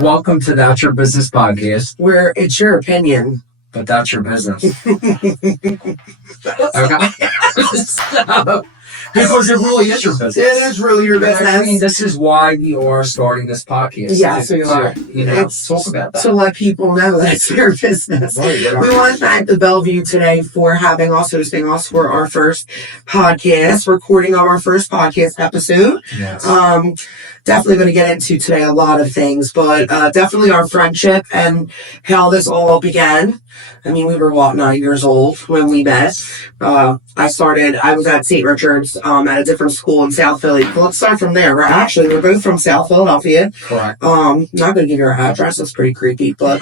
Welcome to That's Your Business podcast, where it's your opinion, but that's your business. Okay? Because it really is your business. It is really your business. I mean, this is why we are starting this podcast. Yes, we are. Talk about that. To let people know that it's your business. Right, yeah. We want to thank the Bellevue today for having us, hosting us for our first podcast, recording of our first podcast episode. Yes. Definitely going to get into today a lot of things, but definitely our friendship and how this all began. I mean, we were, 9 years old when we met. I was at St. Richard's at a different school in South Philly. Let's start from there. We're both from South Philadelphia. Correct. Not going to give you our address. That's pretty creepy, but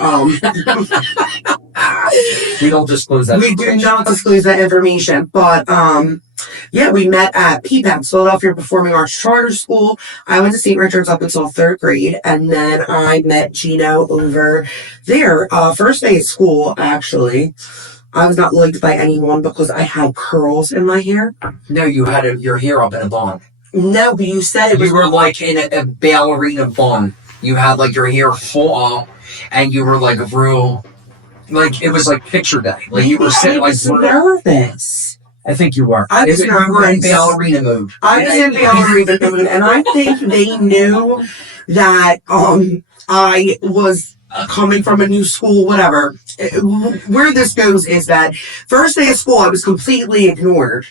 we don't disclose that. We do not disclose that information, but we met at PPAC, Philadelphia Performing Arts Charter School. I went to St. Richard's up until 3rd grade, and then I met Geno over there. First day at school, actually. I was not liked by anyone because I had curls in my hair. No, you had your hair up in a bun. No, but you said it was... You were like in a ballerina bun. You had like your hair full up, and you were like real... Like, it was like picture day. Like, you were sitting like... nervous. I think you were. I was you were in ballerina mode. I was in ballerina mode, and I think they knew that I was coming from a new school, whatever. Where this goes is that first day of school, I was completely ignored.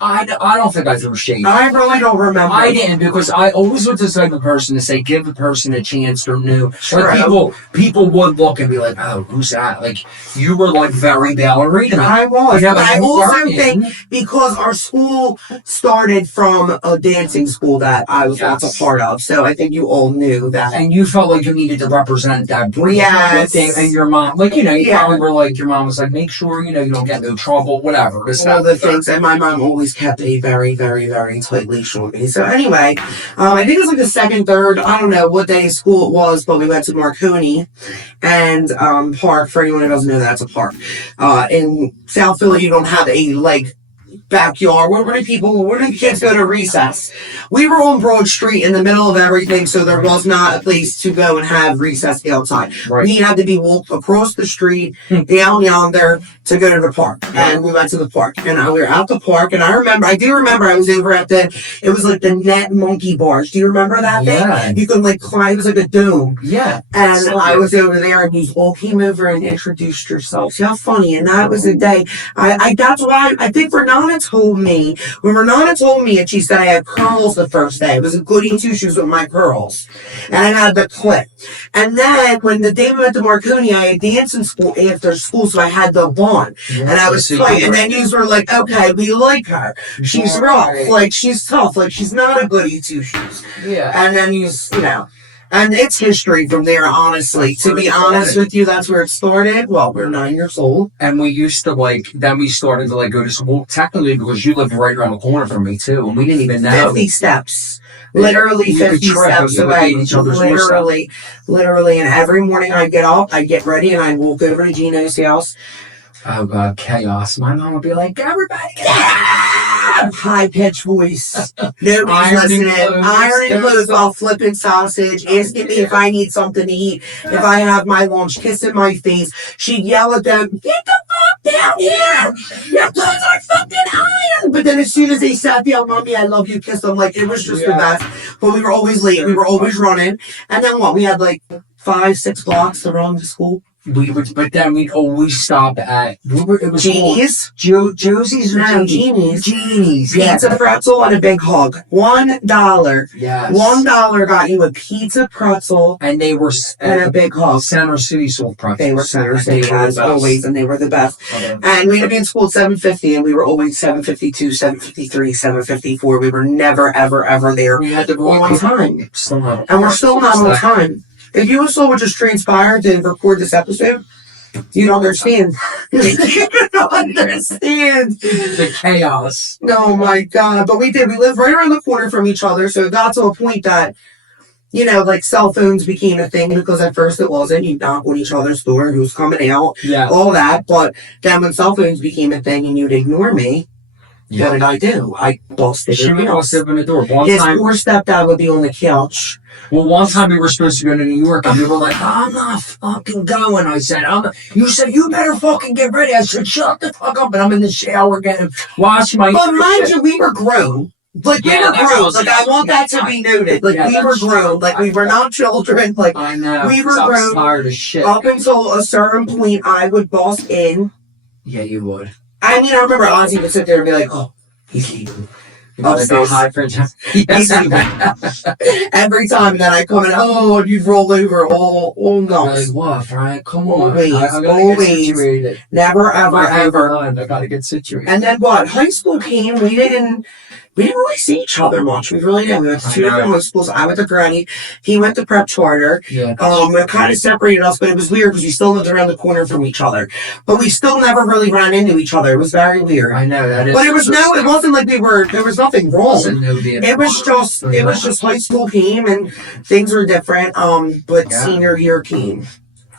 I don't think I threw shade. I really don't remember. I didn't, because I always was the type of person to say, give a person a chance. They're new. Sure. Like people would look and be like, oh, who's that? Like, you were like very ballerina. I was. Yeah, but I you also weren't. think because our school started from a dancing school that I was also part of, so I think you all knew that. And you felt like you needed to represent that brand. Yes. Thing. And your mom, like, you probably were like, your mom was like, make sure, you don't get no trouble, whatever. All the things. And my mom always kept a very, very, very tight leash on me. So anyway, I think it was like the second, third, I don't know what day of school it was, but we went to Marconi and park. For anyone who doesn't know, that's a park. In South Philly, you don't have a backyard. Where do kids go to recess? We were on Broad Street in the middle of everything, so there was not a place to go and have recess outside. Right. We had to be walked across the street, down yonder, to go to the park. And we went to the park. And we were at the park, and I do remember I was over at it was like the net monkey bars. Do you remember that thing? You could climb, it was like a dome. Yeah. And I was over there, and you all came over and introduced yourselves. How funny. And that was the day. That's why I think Renata told me and she said I had curls the first day. It was a goody two shoes with my curls. And I had the clip. And then when the day we went to Marconi, I had dancing school after school, so I had the bun. And I was tight. And then you were like, okay, we like her. She's rough. Like, she's tough. Like, she's not a goody two shoes. Yeah. And then and it's history from there, honestly. To be honest with you, that's where it started. Well, we're 9 years old. And we used to then we started to go to school, technically, because you lived right around the corner from me too, and we didn't even know. 50 steps. Literally 50 steps away. Literally. And every morning I'd get up, I'd get ready, and I'd walk over to Geno's house. Oh, God, chaos. My mom would be like, everybody get out! High-pitched voice. Nobody's listening. Ironing clothes while flipping sausage, asking me if I need something to eat, if I have my lunch, kissing my face. She'd yell at them, get the fuck down here! Your clothes are fucking iron! But then as soon as they sat down, Mommy, I love you, kiss them. Like, it was just the best. But we were always late. We were always running. And then we had 5-6 blocks to run to school. But then we'd always stop at it was Genie's. Josie's or No, Genie's. Pizza pretzel and a big hug. $1. Yes. $1 got you a pizza pretzel and they were and a big hug. Center City sold pretzels. They were Center City as always, and they were the best. Okay. And we had to be in school at 7:50, and we were always 7:52, 7:53, 7:54. We were never, ever, ever there. We had to go on time. And we're still not on time. If you saw what just transpired to record this episode, you don't understand. You don't understand. The chaos. Oh my God. But we did. We lived right around the corner from each other. So it got to a point that, cell phones became a thing, because at first it wasn't. You'd knock on each other's door, who's coming out, all that. But then when cell phones became a thing and you'd ignore me, What did I do? I busted She her must house. open the door. One His time, poor stepdad would be on the couch. well, one time we were supposed to go to New York, and we were like, I'm not fucking going. I said, you said, you better fucking get ready. I said, shut the fuck up. And I'm in the shower getting, wash my But mind you, we were grown. Like, we Yeah, were that grown. was- Like, I want that to be noted. Like, Yeah, we were that's grown. Like, we were not children. Like, I know. we were 'cause I was grown. tired of shit. Up until a certain point, I would boss in. Yeah, you would. I mean, I remember Ozzy would sit there and be like, oh, he's leaving. You know, like, go Upstairs. high for a time. He's leaving. Every time that I come in, oh, and you'd roll over. Oh, no. Like, what, Frank? Come on. Always, I gotta always. get situated. Never, ever, My ever. line, I gotta get situated. And then what? High school came. We didn't really see each other much. We really didn't. We went to two different high schools. I went to Granny. He went to prep charter. Yeah. It kind of separated us, but it was weird because we still lived around the corner from each other. But we still never really ran into each other. It was very weird. I know that is. But it wasn't like there was nothing wrong. It was just high school came and things were different. But Yeah. senior year came.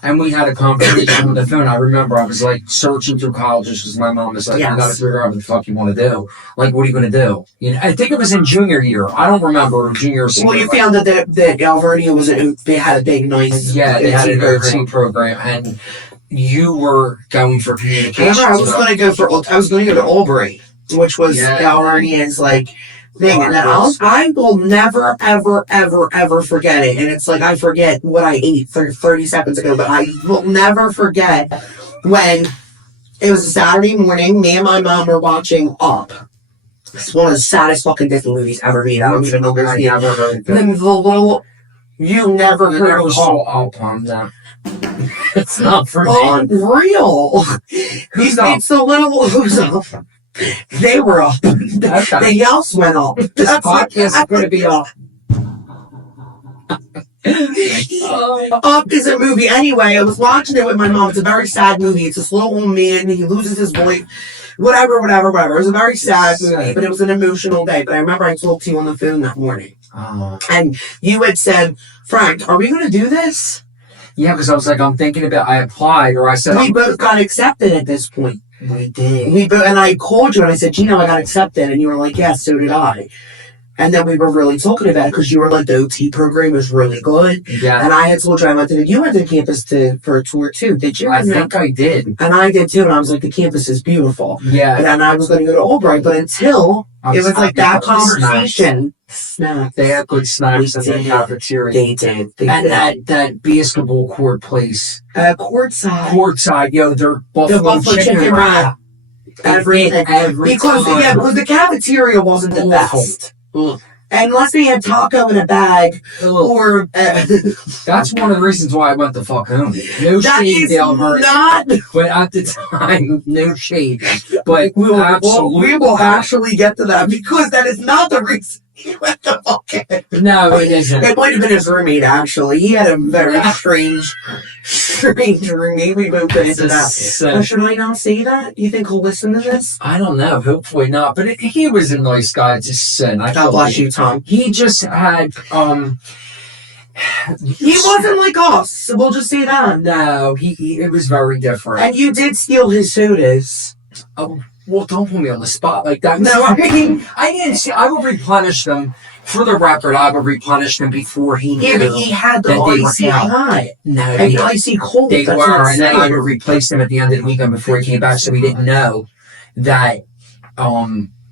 And we had a conversation on the phone. I remember I was like searching through colleges because my mom was like, Yes. you gotta figure out what the fuck you want to do. Like, what are you gonna do? You know, I think it was in junior year. I don't remember junior or senior. Well, you found that Alvernia they had a big, nice. Yeah, they had an program. OT program, and you were going for communications. Remember, I was going to go to Albury, which was Alvernia's like thing, and then I will never, ever, ever, ever forget it. And it's like I forget what I ate 30 seconds ago, but I will never forget when it was a Saturday morning. Me and my mom were watching Up. It's one of the saddest fucking Disney movies ever made. I don't even know I never heard And then the little. You never heard of so Alpine down. It's not for me. Unreal. Who's up? It's the little who's up. They were up. Okay. The house went up. This podcast is going to be up. Up is a movie. Anyway, I was watching it with my mom. It's a very sad movie. It's this little old man. He loses his voice. Whatever. It was a very sad movie, but it was an emotional day. But I remember I talked to you on the phone that morning. And you had said, Frank, are we going to do this? Yeah, because I was like, I'm thinking about, I applied, or I said, We both got accepted at this point. we did. And I called you and I said, Geno, I got accepted. And you were like, yeah, so did I. And then we were really talking about it because you were like, the OT program was really good. Yeah. And I had told you you went to campus for a tour too, did you? I think I did. And I did too. And I was like, the campus is beautiful. Yeah. And then I was going to go to Albright, but until it was like that conversation. Snacks. They had good snacks in the They cafeteria. They did. And that basketball court place. Courtside. Courtside, yo, their The buffalo chicken wrap. Everything. Because the cafeteria wasn't the best. Ugh. Unless they had taco in a bag Ugh. or That's one of the reasons why I went the fuck home. No that shade, is Dale Murray. not. But at the time, no shade. But We absolutely. will actually get to that because that is not the reason he went to fucking. No, it isn't. It might have been his roommate actually. He had a very strange roommate. We moved into that. Should I not say that? You think he'll listen to this? I don't know. Hopefully not. But he was a nice guy to sin. God bless you, Tom. He just had He wasn't like us. So we'll just say that. no. It was very different. And you did steal his sodas. Oh, well, don't put me on the spot like that. No, I mean, I didn't see. I would replenish them. For the record, I would replenish them before he knew. yeah, but he had the that they were icy out. hot No, and the icy cold. they That's what were, I'm and then I saying. would replace them at the end of the weekend before he came back, so he didn't know that.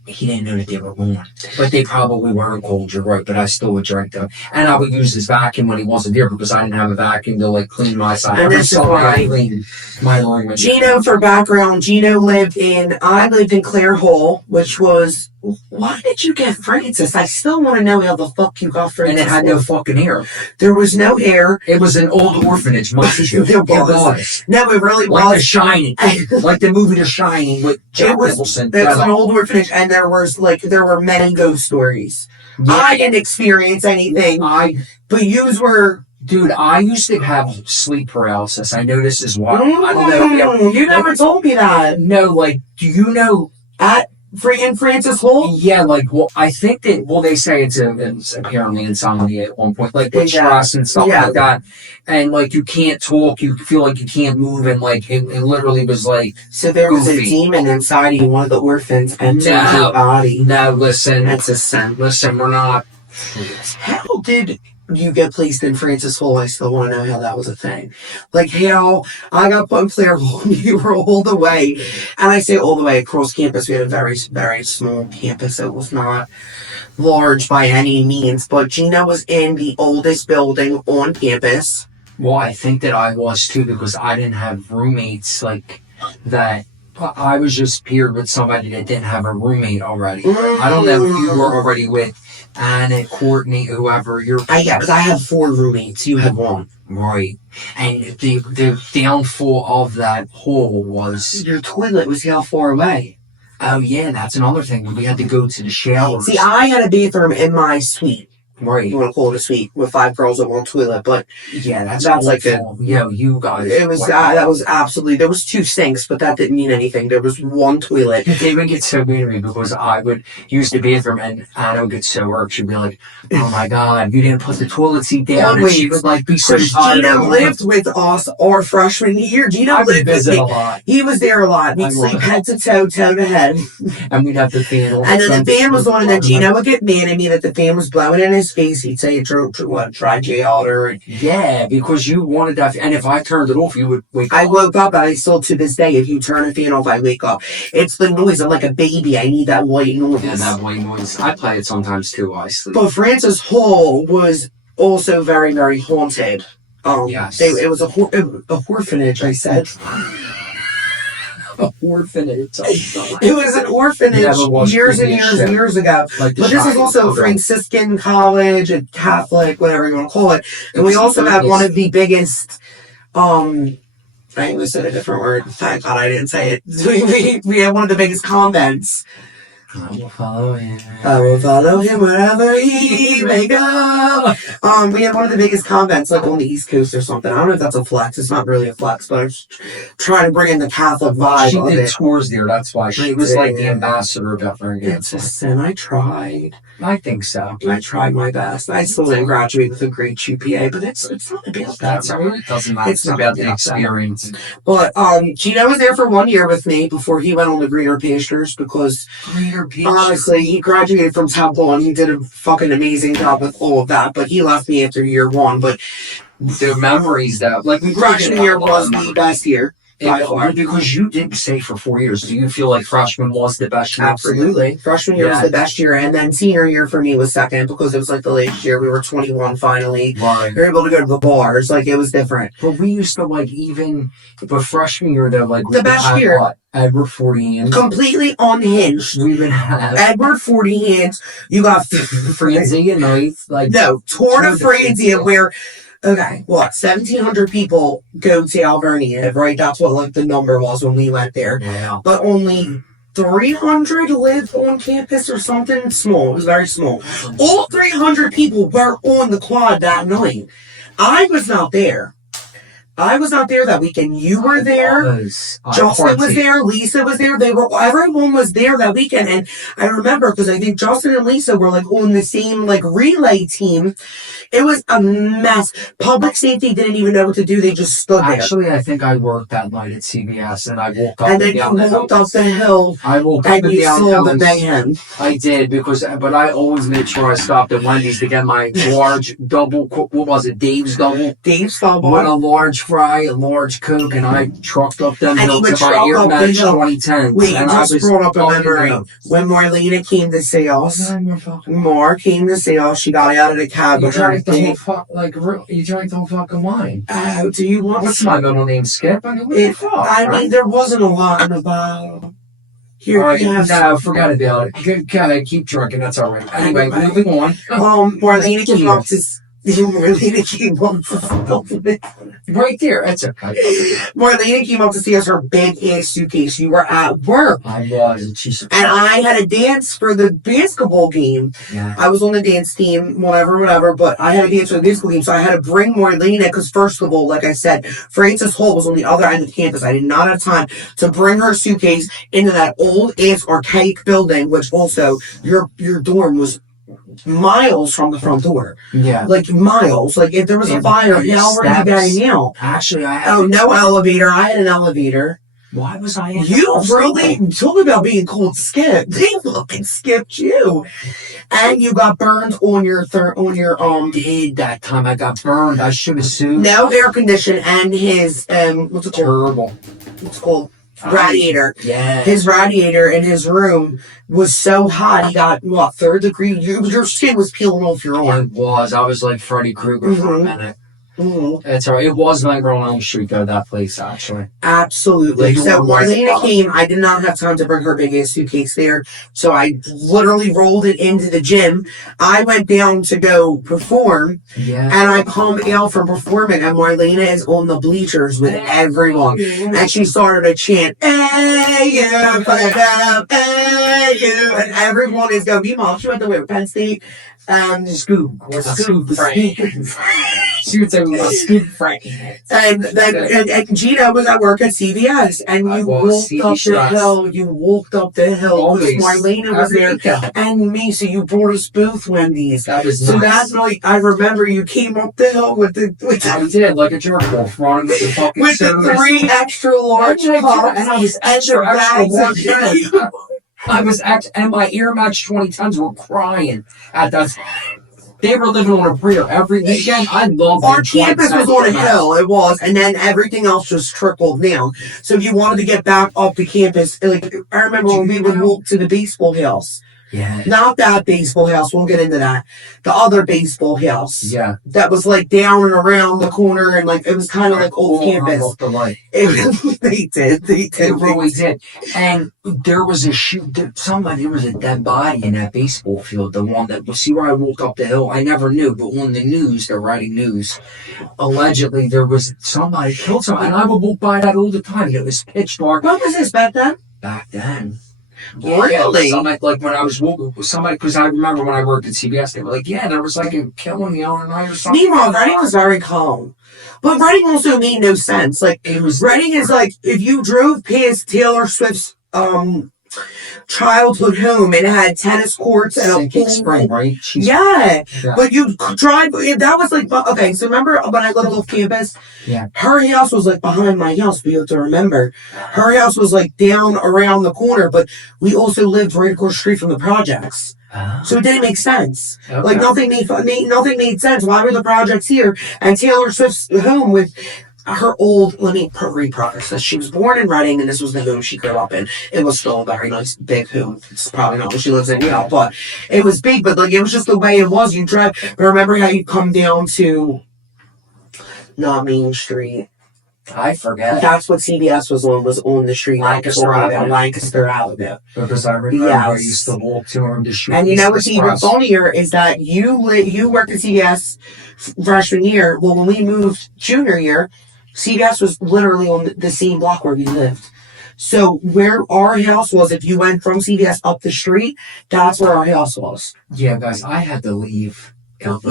He didn't know that they were warm, but they probably weren't cold. You're right, but I still would drink them, and I would use his vacuum when he wasn't there because I didn't have a vacuum to like clean my side. And this is why- clean my lawn. Geno, for background, I lived in Clare Hall, which was, why did you get Francis? I still want to know how the fuck you got Francis. And it had no fucking air. There was no air. It was an old orphanage, mind you. It was. No, it really Like The was. Shining. Like the movie The Shining with Jack Nicholson. It was an old orphanage, and there were many ghost stories. I didn't experience anything, but yous were. Dude, I used to have sleep paralysis. I know this is why. I don't know. You never told me that. No, like, do you know? Freaking Francis Holt? Yeah, like, well, I think that, well, they say it's apparently insomnia at one point, like, with Yeah. stress and stuff Yeah. like that. And, like, you can't talk, you feel like you can't move, and, like, it literally was, like, So there was a goofy. demon inside of you, one of the orphans, entered No. your body. No, listen. That's a sin. Listen, we're not. How did you get placed in Francis Hall? I still want to know how that was a thing. Like how I got put in Claire Hall and you were all the way, and I say all the way across campus. We had a very, very small campus. It was not large by any means, but Gina was in the oldest building on campus. Well, I think that I was too, because I didn't have roommates like that. I was just paired with somebody that didn't have a roommate already. I don't know if you were already with Anna, Courtney, whoever. Yeah, because I had 4 roommates. You had 1. Right. And the downfall of that hole was... Your toilet was how far away? Oh, yeah, that's another thing. We had to go to the showers. See, I had a bathroom in my suite. Right. You want to call it a suite with 5 girls at one toilet, but yeah, that's like you guys. It was that was absolutely. There was 2 sinks, but that didn't mean anything. There was 1 toilet. They would get so mean to me because I would use the bathroom and Anna would get so irked. She'd be like, "Oh my God, you didn't put the toilet seat down." And she would like be so tired. Gina lived with us our freshman year. Gina lived with me. A lot. He was there a lot. We'd sleep head to toe, toe to head, and we'd have the fan on. And then the fan was on, and then Gina would get mad at me that the fan was blowing in his face. He'd say, "Try jail," or yeah, because you wanted that. And if I turned it off, you would wake up. I woke up, and I still to this day, if you turn a fan off, I wake up. It's the noise. I'm like a baby. I need that white noise. Yeah, that white noise. I play it sometimes too while I sleep. But Francis Hall was also very, very haunted. Yes. It was a orphanage, I said. A orphanage. It was an orphanage years and years and years ago. Like but this is also a Franciscan college, a Catholic, whatever you want to call it. And we also have one of the biggest, I almost said a different word. Thank God I didn't say it. We have one of the biggest convents. I will follow him. I will follow him wherever he may go. We have one of the biggest convents, like on the East Coast or something. I don't know if that's a flex. It's not really a flex, but I'm just trying to bring in the Catholic vibe. She did tours there. That's why she was like the ambassador of Bethlehem. It's a sin. I tried. I think so. I tried my best. I still didn't graduate with a great GPA, but it's not about that. It doesn't matter. It's about the experience. But Gino was there for 1 year with me before he went on the greener pastures because honestly, he graduated from Temple and he did a fucking amazing job with all of that. But he left me after year 1. But the memories though, like freshman year was the best year. Because you did stay for 4 years. Do you feel like freshman was the best year? Absolutely. Freshman year was the best year. And then senior year for me was second because it was like the latest year. We were 21 finally. Right. We were able to go to the bars. Like, it was different. But we used to, like, even, but freshman year, though, like, the best year. What, Edward 40 hands. Completely unhinged. We even have Edward 40 hands. You got Franzia nights. Like, no, Tour de Franzia where... Okay, 1,700 people go to Alvernia, right? That's what like the number was when we went there. Wow. But only 300 live on campus or something small. It was very small. All 300 people were on the quad that night. I was not there. I was not there that weekend. You were there. Justin was there. Lisa was there. Everyone was there that weekend. And I remember because I think Justin and Lisa were like on the same like relay team. It was a mess. Public safety didn't even know what to do. They just stood there. Actually, I think I worked that night at CBS and I woke up and then you walked up the hill. I woke up and you saw the mayhem. I did but I always made sure I stopped at Wendy's to get my large double. What was it? Dave's double. Dave's double. With a large fry, a large Coke, and I trucked up them hills to buy Air Max 2010. Wait, you just brought up a memory. When Marlena came to see us, Mar came to see us, she got out of the cab. You drank the whole you drank the whole fucking wine. Do you want... What's my middle name, Skip? I mean, there wasn't a lot in the bottle. Here, no, forget about it. Keep drinking, that's alright. Anyway, moving on. Marlena came up to... Marlena came up to Right there. That's okay. Marlena came up to see us her big ass suitcase. You were at work. I was, and she And I had a dance for the basketball game. Yeah. I was on the dance team, whatever, but I had a dance for the basketball game, so I had to bring Marlena, because first of all, like I said, Francis Hall was on the other end of campus. I did not have time to bring her suitcase into that old ass archaic building, which also, your dorm was miles from the front door. Yeah. Like miles. Like if there was a fire, how were you getting out? Actually, I had... Oh, no elevator. I had an elevator. Why was I in You really talk about being cold skipped. They fucking skipped you. And you got burned on your did that time I got burned. I should have sued. no air condition and his what's it called? Terrible. What's it called? Radiator. Yeah. His radiator in his room was so hot. He got what, 3rd degree? Your skin was peeling off your arm. It was. I was like Freddy Krueger for a minute. Mm-hmm. It's alright. It was Nightmare on Elm Street, though, that place, actually. Absolutely. The So door was Marlena up. came. I did not have time to bring her big ass suitcase there. So I literally rolled it into the gym. I went down to go perform. Yeah. And I come out from performing, and Marlena is on the bleachers with everyone. And she started to chant, "Hey, you, put it up, hey, you." And everyone is going, meanwhile, she went to Penn State. Scoop Frankie. She would say, Scoop Frankie. And then and Geno was at work at CVS, and you walked up the hill. You walked up the hill because Marlena was there, and me. So you brought us both Wendy's. That was so nice. that night, I remember you came up the hill with the I did, like a jerk wolf, running with the fucking with the 3 extra large cups, and I was extra large. I was and my Air Max 2010s were crying at that time. They were living on a prayer every weekend. I loved our campus was on a hill, it was, and then everything else just trickled down. So if you wanted to get back up to campus, like I remember when we would walk to the baseball house. Yeah. Not that baseball house, we'll get into that. The other baseball house. Yeah. That was like down and around the corner, and like it was kind of like old campus. They did. It really did. And there was there was a dead body in that baseball field. The one that, see where I walked up the hill? I never knew, but on the news, they're writing news. Allegedly, there was somebody killed someone, and I would walk by that all the time. It was pitch dark. What was this back then? Back then. Really? Somebody, like when I was walking with somebody, because I remember when I worked at CBS, they were like, yeah, there was like a killing the other night or something. Meanwhile, Reading was very calm. But Reading also made no sense. Like, Reading is like, if you drove past Taylor Swift's childhood home, it had tennis courts and a pool. Spring, right? Yeah, but you drive. That was like, okay. So remember when I lived off campus? Yeah. Her house was like behind my house. We have to remember, her house was like down around the corner, but we also lived right across the street from the projects. So it didn't make sense. Okay. Like nothing made sense. Why were the projects here and Taylor Swift's home with her old, let me reproduce this. She was born in Reading, and this was the home she grew up in. It was still a very nice, big home. It's probably not what she lives in now, but it was big. But like, it was just the way it was. You drive. Remember how you come down to not Main Street? I forget. That's what CBS was on the street. Lancaster Avenue. Because I remember I used to walk to her in the street. And you know what's even funnier is that you worked at CBS freshman year. Well, when we moved junior year, CBS was literally on the same block where we lived. So where our house was, if you went from CBS up the street, that's where our house was. Yeah, guys, I had to leave.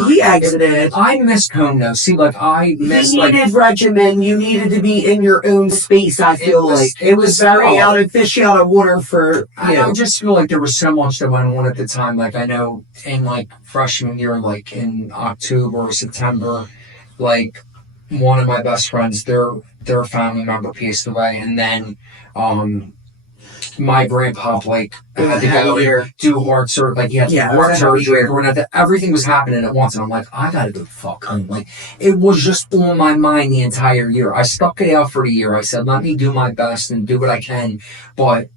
He exited. I missed home though. See, like I missed. You needed regimen. You needed to be in your own space. I feel like it was very fishy out of water for. I just feel like there was so much that went on at the time. Like I know in like freshman year, like in October or September, like one of my best friends, their family member passed away, and then my grandpa like had to go do heart surgery, like he had heart surgery, and everything was happening at once, and I'm like, I gotta go fuck home. Like it was just on my mind the entire year. I stuck it out for the year. I said, let me do my best and do what I can, but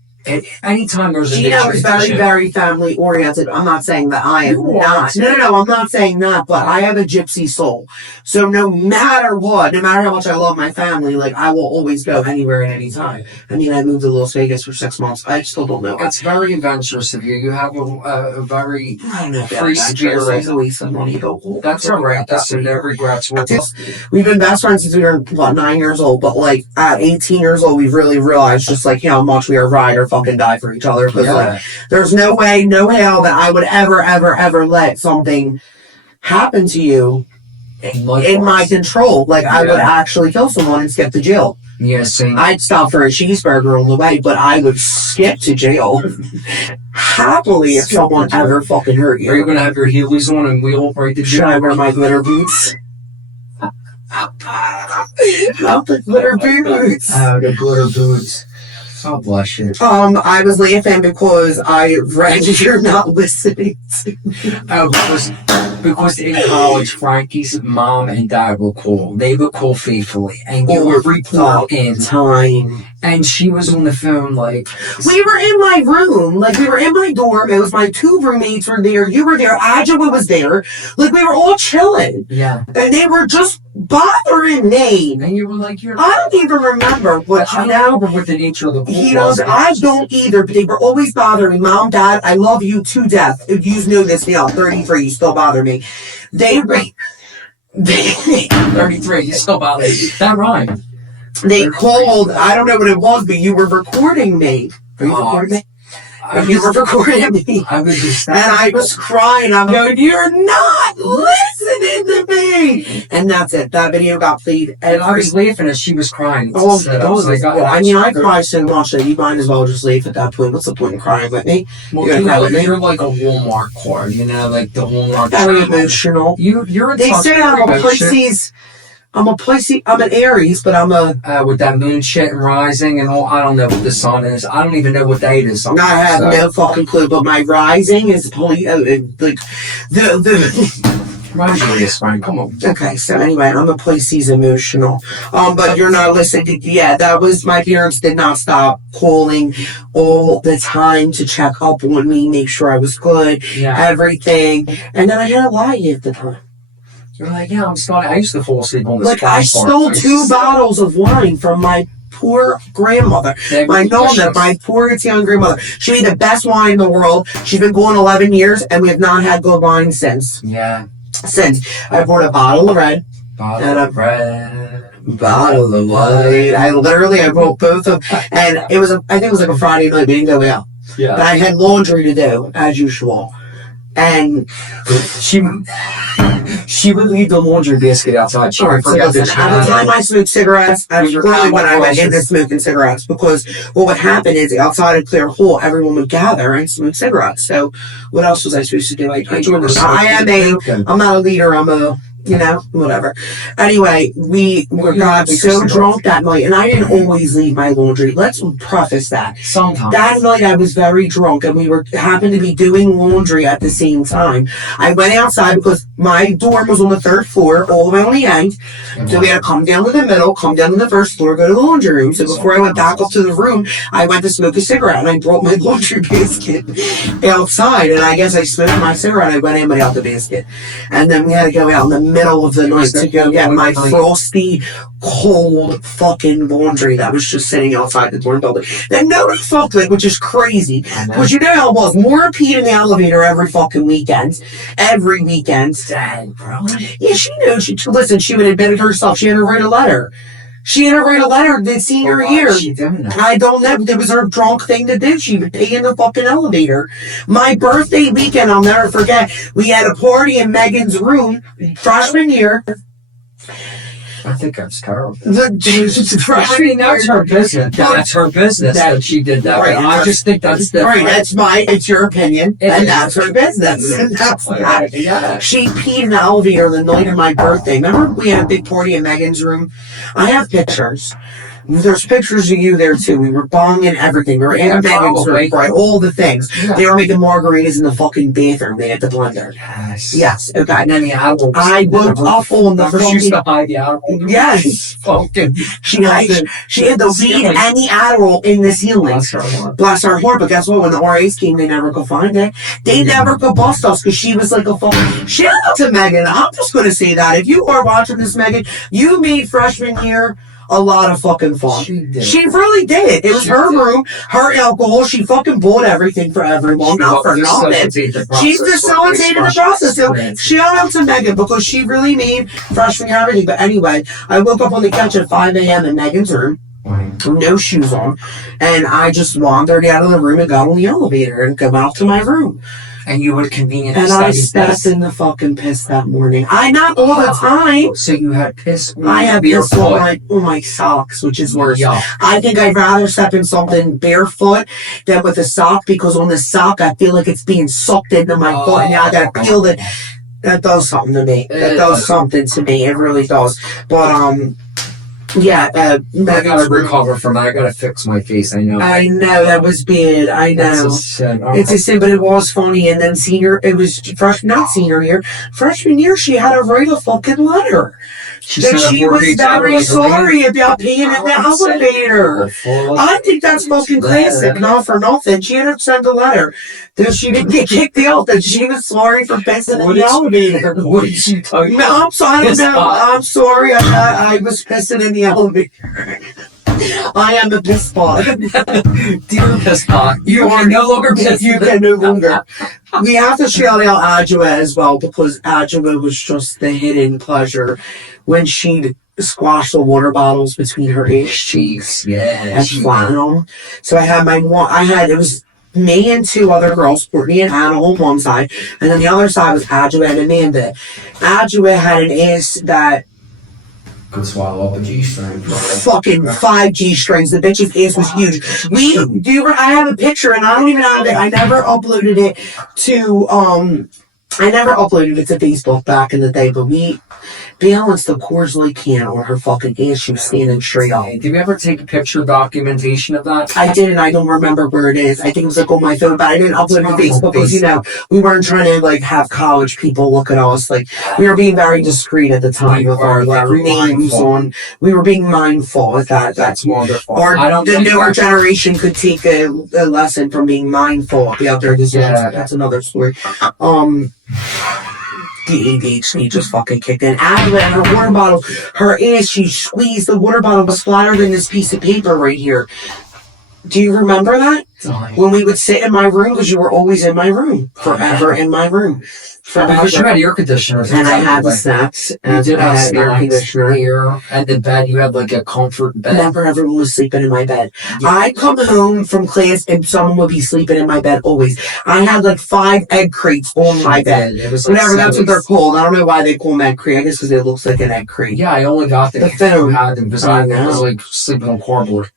Anytime there's a Geno is very, very family oriented. I'm not saying that I am not. No, I'm not saying that, but I have a gypsy soul. So no matter what, no matter how much I love my family, like I will always go anywhere at any time. I mean, I moved to Las Vegas for 6 months. I still don't know. It's very adventurous of you. You have a very I don't know free spirit. There's always someone you go, oh, That's all right. That's no regrets. We've been best friends since we were, 9 years old, but like at 18 years old, we've really realized just like, how much we are ride or fucking die for each other. Because like, there's no way, no how that I would ever let something happen to you in my control. Like I would actually kill someone and skip to jail. Yeah, same. I'd stop for a cheeseburger on the way, but I would skip to jail happily if someone ever fucking hurt you. Are you gonna have your heelys on and wheel right to jail? Should I wear my glitter boots? Not the glitter boots. Oh, the glitter boots. Oh, bless you. I was laughing because I read you're not listening to. Oh, because in college, Frankie's mom and dad were cool. They were cool faithfully, and you would report in time. And she was on the phone like... We were in my room. Like, we were in my dorm. It was my 2 roommates were there. You were there. Adjoa was there. Like, we were all chilling. Yeah. And they were just bothering me. And you were like, I don't even remember what, I don't remember what the nature of the he knows, I don't either, but they were always bothering me. Mom, Dad, I love you to death. If you know this now, 33, you still bother me. They 33, you still bother me. That rhymed. They called, I don't know what it was, but you were recording me. Are you recording me? You were recording me. I was just... And I was crying. I'm going, you're not listening to me. And that's it. That video got played. And I was laughing as she was crying. I cry so much that you might as well just laugh at that point. What's the point in crying with me? Well, you're like a Walmart card, like the Walmart. Very emotional. You're they say I'm a Pisces. I'm an Aries, but I'm a... with that moon shit and rising and all, I don't know what the sun is. I don't even know what day it is. I have no fucking clue, but my rising is like the Rising is fine, come on. Okay, so anyway, I'm a Pisces emotional. But you're not listening. Yeah, that was, my parents did not stop calling all the time to check up on me, make sure I was good, everything. And then I had a lie at the time. You're like, yeah, I'm starting. I used to fall asleep on the Like, I stole 2 bottles of wine from my poor grandmother. My Nonna, my poor Italian grandmother. She made the best wine in the world. She's been going 11 years, and we have not had good wine since. Yeah. Since. I bought a bottle of red. Bottle of white. I bought both of, and it was, I think it was like a Friday night. We didn't go out. Yeah. But I had laundry to do, as usual. And she would leave the laundry basket outside. She would forget that. At the time I smoked cigarettes, that's really when I went into smoking cigarettes, because what would happen is outside of Clear Hall, everyone would gather and smoke cigarettes. So what else was I supposed to do? I'm not a leader, I'm a... whatever. Anyway, we got so drunk that night, and I didn't always leave my laundry. Let's preface that. Sometimes. That night I was very drunk, and we happened to be doing laundry at the same time. I went outside because my dorm was on the 3rd floor, all the way on the end. So we had to come down to the middle, come down to the 1st floor, go to the laundry room. So before I went back up to the room, I went to smoke a cigarette, and I brought my laundry basket outside, and I guess I smoked my cigarette. I went in without the basket, and then we had to go out in the middle of the night to go get my frosty, cold fucking laundry that was just sitting outside the dorm building. Then nobody fucked with it, which is crazy. Because you know how it was. Maura peed in the elevator every fucking weekend. Every weekend. Dang, bro. Yeah, she knew. Listen, she would admit it herself. She had to write a letter. She had to write a letter the senior year. I don't know. It was her drunk thing to do. She would pee in the fucking elevator. My birthday weekend, I'll never forget. We had a party in Megan's room, freshman year. I think that's terrible. Freshman that's her business. That's her business that she did that. Right. I just think that's different. Right, it's your opinion, and that's her business. And that's that. Yeah. She peed in the elevator the night of my birthday. Remember we had a big party in Megan's room? I have pictures. There's pictures of you there too. We were bonging everything. We were in Megan's room, right? All the things. Yeah. They were making margaritas in the fucking bathroom. They had the blender. Yes. Yes. Okay. And then the animals. I woke up on the She used to hide the animals. Yes. Fucking. She had the weed and the Adderall in the ceiling. Bless her heart. But guess what? When the RAs came, they never could find it. They never could bust us because she was like a fucking. Shout out to Megan. I'm just going to say that. If you are watching this, Megan, you made freshman year a lot of fucking fun. She really did. It was her room, her alcohol. She fucking bought everything for everyone, not for nothing. She facilitated the process. So shout out to Megan because she really made freshman year everything. But anyway, I woke up on the couch at 5 a.m. in Megan's room. No shoes on, and I just wandered out of the room and got on the elevator and come out to my room. And you would conveniently. And I stepped in the fucking piss that morning. Not all the time. So you had piss. I had piss on my socks, which is worse. Yeah. I think I'd rather step in something barefoot than with a sock because on the sock I feel like it's being sucked into my foot, and now I gotta peel it. That does something to me. That does something to me. It really does. But yeah, I gotta recover from that. I gotta fix my face. I know that was bad. I know. It's a sin, but it was funny. And then freshman year, she had to write a fucking letter. She was very sorry about peeing in the elevator. I think that's fucking classic. Not for nothing. She had to send a letter that she didn't get kicked out, that she was sorry for pissing in the elevator. What did she tell you? I'm sorry. I'm sorry. I was pissing in the elevator. I am the piss pot. Dear piss pot. You are no longer piss. You can no longer. We have to shout out Adjoa as well because Adjoa was just the hidden pleasure when she'd squash the water bottles between her cheeks. Yeah. And flatten them. So it was me and two other girls, Courtney and Anna on one side, and then the other side was Adjoa and Amanda. Adjoa had an ass that could swallow up a G-string. Fucking 5 G-strings. The bitch's ass was huge. I have a picture and I don't even have it. I never uploaded it to Facebook back in the day, but we balanced the Coors Light can on her fucking ass. She was standing straight up. Did you ever take a picture documentation of that? I did, and I don't remember where it is. I think it was on my phone, but I didn't upload it to Facebook because, we weren't trying to have college people look at us. We were being very discreet at the time with our names on. We were being mindful of that. That's wonderful. The newer generation could take a lesson from being mindful out there. That's another story. The ADHD just fucking kicked in. Adela and her water bottle, her ass, she squeezed the water bottle was flatter than this piece of paper right here. Do you remember that? When we would sit in my room, because you were always in my room. Forever in my room. Because you had air conditioners. And I had the snacks. And you did I have had air conditioner here. And the bed, you had a comfort bed. Never everyone was sleeping in my bed. Yeah. I'd come home from class and someone would be sleeping in my bed always. I had 5 egg crates on my bed. It was whatever, that's what they're called. I don't know why they call them egg crate. I guess because it looks like an egg crate. Yeah, I only got the film. Had them because I was sleeping on cardboard.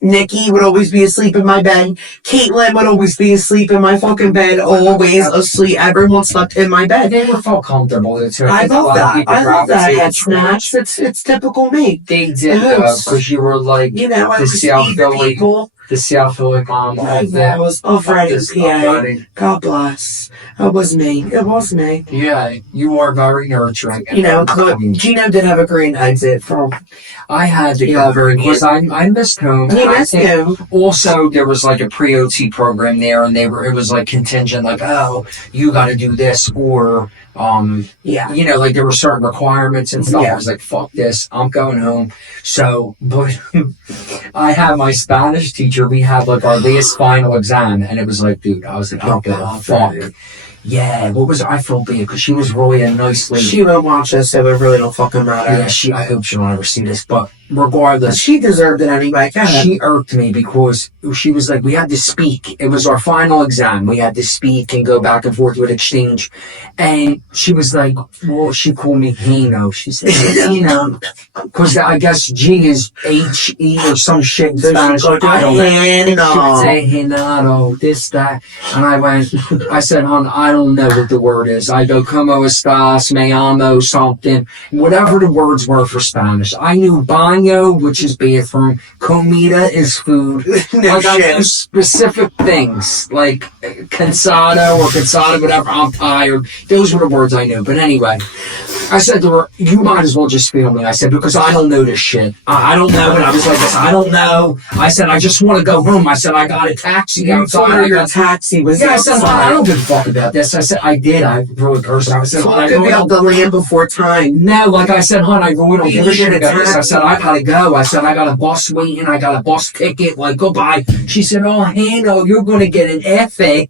Nikki would always be asleep in my bed. Caitlin would always be asleep in my fucking bed. Always asleep. Everyone slept in my bed. They were felt comfortable too. I love that. I had snacks. It's typical me. They did because you were I was people. The South Philly mom. I was already PA. God bless. It was me. Yeah, you are very nurturing. Geno did have a green exit from. I had to go because I missed home. You missed him. Also, there was a pre-OT program there, and it was contingent, you got to do this, or there were certain requirements and stuff. I was like, fuck this, I'm going home. So, but I had my Spanish teacher. We had our last final exam, and it was dude, I was oh god, fuck. Yeah, I felt bad because she was really a nice lady. She won't watch this, so it really don't fucking matter. Yeah, I hope she won't ever see this, but regardless. She deserved it anyway. She irked me because she was we had to speak. It was our final exam. We had to speak and go back and forth with exchange. And she was she called me Geno. She said, Geno. Because I guess G is H-E or some shit in Spanish. She would say, Geno, this, that. And I said, hon, I don't know what the word is. I go, como estás, me amo, something. Whatever the words were for Spanish. I knew bye Baño, which is bathroom. Comida is food. No Like, I shit. do specific things, like cansado or cansado, whatever. I'm tired. Those were the words I knew. But anyway, I said to her, you might as well just film me. I said, because I don't know this shit. I don't know. And I was like, I don't know. I said, I just want to go home. I said, I got a taxi You told her outside. your taxi was Yeah, I said, I don't outside. give a fuck about this. I said, I did. I really cursed. I said, Talk about the land before time. no, like I said, hon, I really don't give a shit about this. I taxi. said, I gotta go. I said, I got a bus waiting. I got a bus ticket. Like, goodbye. She said, oh, Hano, you're going to get an FA.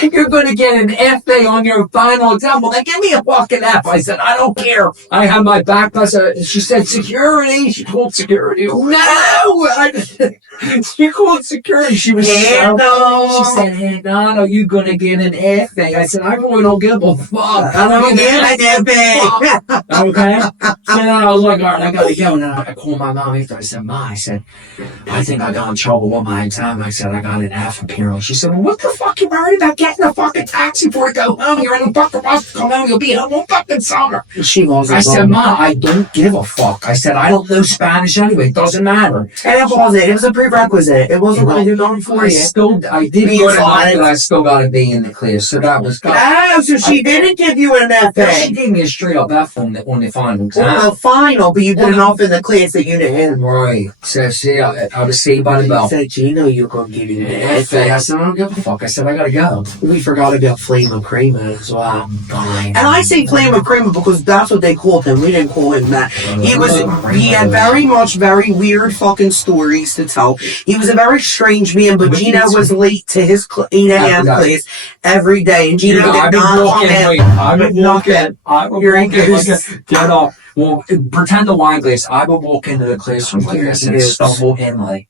You're going to get an FA on your final exam. Well, then give me a fucking F. I said, I don't care. I have my back. She said, security. She called security. No! She called security. She was Hano. She said, hey, Nano, you going to get an FA. I said, I really don't give a fuck. I don't give a fuck. Okay? So then I was like, all right, I gotta go. And then I called my mom after. I said, Ma, I said, I think I got in trouble with my exam. I said, I got an F apparently. She said, well, what the fuck you worried about getting a fucking taxi before you go home? You're in a fucking bus to come home. You'll be home all fucking summer. She was. I said, Ma, I don't give a fuck. I said, I don't know Spanish anyway. It doesn't matter. And it wasn't. It was a prerequisite. It wasn't going to do nothing for you. I did Be go to fine. but I still got a B in the class. So that was good. Oh, so she didn't give you an She FA gave me a straight up F on the final exam. on the final, but you did enough in the class that you didn't. Right. So, see, I was saved by the She bell. said, Geno, you're going to give you an FA. I FA. said, I don't give a fuck. I said, I gotta go. We forgot about Flame of Crema as well. Fine. And I say Flame of Crema because that's what they called him. We didn't call him that. He had very weird fucking stories to tell. He was a very strange man, but Gino was late to his 8 a.m. class every day. And Gino did not come in. I would walk Nothing. in. I would You're walk in. introduced. Like, get up. Well, pretend the wine glass. I would walk into the classroom like this and stumble in like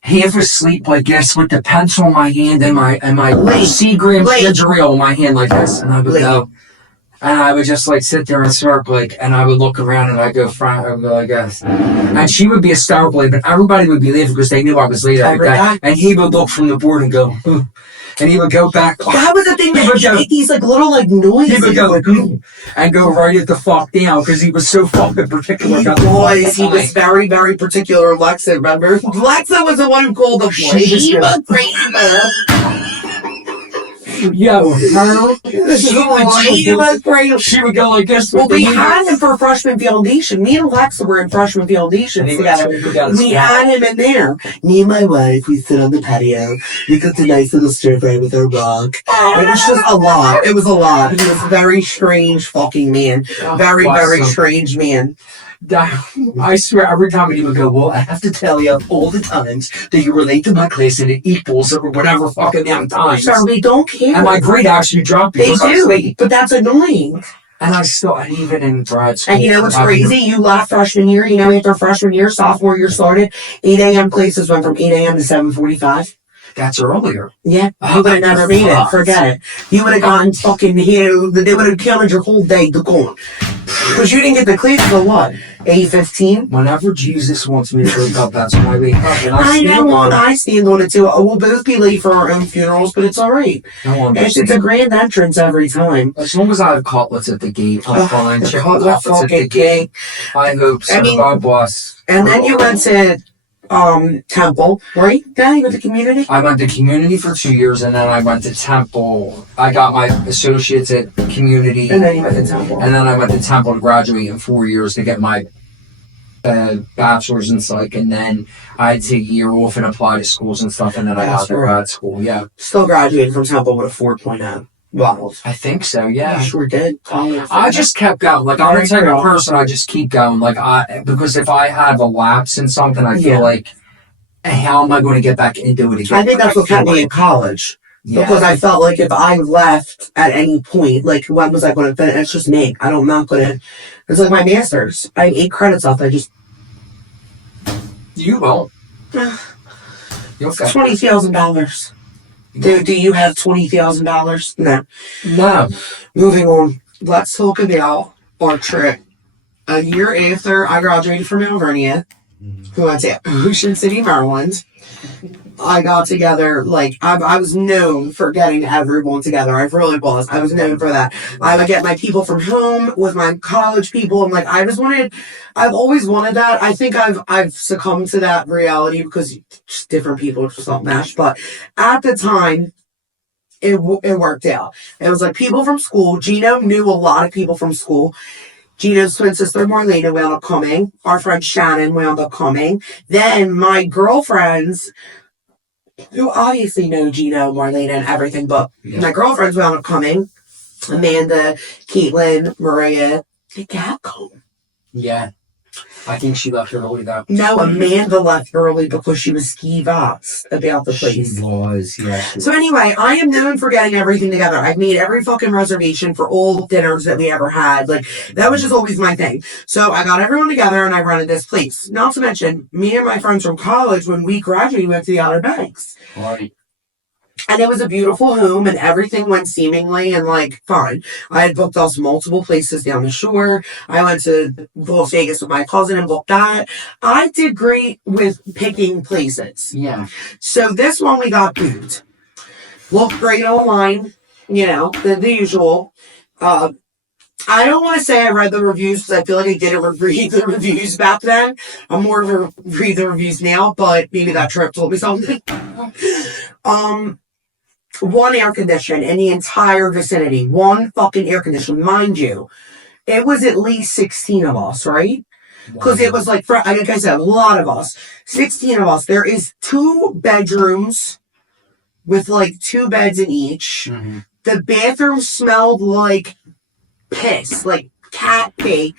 half asleep like this with the pencil in my hand and my Seagram ginger ale in my hand like this, and I would go. And I would just like sit there and smirk, like, and I would look around and I'd go front, I would go like this. And she would be hysterical, but everybody would be laughing because they knew I was late every day. And he would look from the board and go, and he would go back. That was the thing that he make these like little like noises. He would go and go right at the fuck down because he was so fucking particular about He was very, very particular. Lexa, remember? Lexa was the one who called the Sheba Crema. Yo, her, She she would go like this. Well, we had him for freshman foundation. Me and Alexa were in freshman foundation together. We had him in there. Me and my wife, we sit on the patio. We cooked a nice little stir fry with our rock. It was just a lot. It was a lot. He was a very strange fucking man. Very, very strange man. I swear, every time he would go, well, I have to tell you all the times that you relate to my class and it equals or whatever fucking damn times. Sir, we don't care. And my grade actually dropped They because I was do, late. but that's annoying. And I still, and even in grad school. And you know what's crazy? You left freshman year. You know, after freshman year, sophomore year started, 8 a.m. classes went from 8 a.m. to 7:45. That's earlier. Yeah, you would have never made it. Forget it. You would have gotten fucking they would have counted your whole day to gone. Because you didn't get the class till what? 8:15? Whenever Jesus wants me to wake up, that's when I wake up. And I know, and I stand on it too. We'll both be late for our own funerals, but it's alright. It's a grand entrance every time. As long as I have cutlets at the gate, I'm fine. The Cutlets at the gate. I hope so. I mean, God bless. And then you went to Temple, right? Yeah, you went to community? I went to community for 2 years, and then I went to Temple. I got my associates at community. And then you went to Temple. And then I went to Temple to graduate in 4 years to get my bachelor's in psych, and then I had to take a year off and apply to schools and stuff, and then I got to grad school, yeah. Still graduated from Temple with a 4.0. Wow. I think so, yeah. You sure did. I just kept going. Like, I'm the type of person, I just keep going. Like, because if I have a lapse in something, I feel like, how am I going to get back into it again? I think that's what kept me in college. Yeah. Because I felt like if I left at any point, like, when was I going to finish? It's just me. I'm not going to. It's like my master's. I have 8 credits off. You won't. You'll get $20,000. Do you have $20,000? No. No. Moving on. Let's talk about our trip. A year after I graduated from Mount Vernon, who went to Ocean City, Maryland, I got together, like, I was known for getting everyone together. I really was. I was known for that. I would get my people from home with my college people, and like, I've always wanted that. I think I've succumbed to that reality because just different people just don't mesh. But at the time, it worked out. It was like people from school. Geno knew a lot of people from school. Geno's twin sister Marlena wound up coming. Our friend Shannon wound up coming. Then my girlfriends, who obviously know Geno, Marlena, and everything, but my girlfriends wound up coming. Amanda, Caitlin, Maria. Did Gab come? Yeah. I think she left early though. No, Amanda left early because she was ski-vox about the place. She was, yeah. So anyway, I am known for getting everything together. I've made every fucking reservation for all dinners that we ever had. Like, that was just always my thing. So I got everyone together and I rented this place. Not to mention, me and my friends from college, when we graduated, we went to the Outer Banks. Right. And it was a beautiful home and everything went seemingly and like fine. I had booked us multiple places down the shore. I went to Las Vegas with my cousin and booked that. I did great with picking places. Yeah. So this one we got booked. Looked great online, you know, the usual. I don't want to say I read the reviews because I feel like I didn't read the reviews back then. I'm more of a read the reviews now, but maybe that trip told me something. One air condition in the entire vicinity. One fucking air condition. Mind you, it was at least 16 of us, right? Because it was like I said, a lot of us. 16 of us. There is 2 bedrooms with like 2 beds in each. Mm-hmm. The bathroom smelled like piss, like cat pee.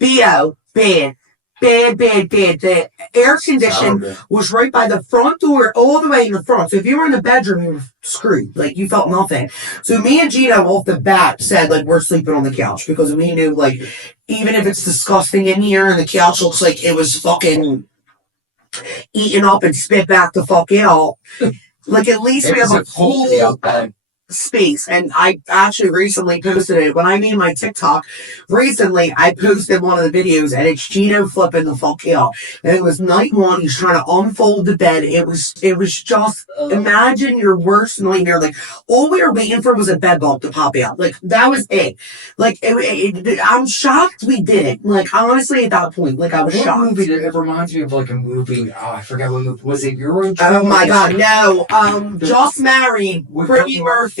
B.O. Bad. Bad. The air condition was right by the front door, all the way in the front. So if you were in the bedroom, you were screwed. Like, you felt nothing. So me and Geno off the bat said, like, we're sleeping on the couch. Because we knew, like, even if it's disgusting in here and the couch looks like it was fucking eaten up and spit back the fuck out, like, at least we have a full space. And I actually recently posted it when I made my TikTok recently. I posted one of the videos and it's Geno flipping the fuck out, and it was night one. He's trying to unfold the bed. It was just, imagine your worst nightmare. Like, all we were waiting for was a bed bump to pop out. Like, that was it. Like, I'm shocked we did it. Like, honestly, at that point, like, I was shocked. Movie it reminds me of like a movie. I forgot what movie was it. Euro? Oh my god, no. Just Married, Brittany Murphy.